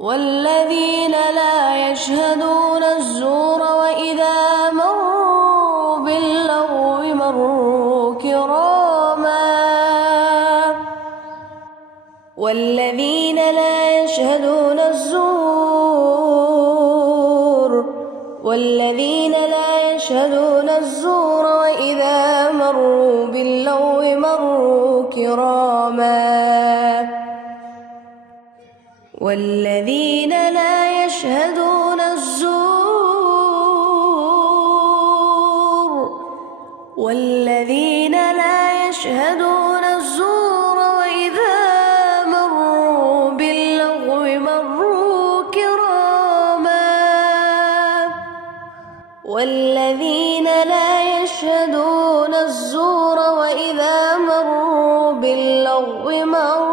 والذين لا يشهدون الزور وإذا مروا باللغو مروا كراما والذين لا يشهدون الزور وإذا مروا باللغو مروا كراما والذين لا يشهدون الزور وإذا مروا باللغو مروا كراما والذين لا يشهدون الزور وإذا مروا باللغو مروا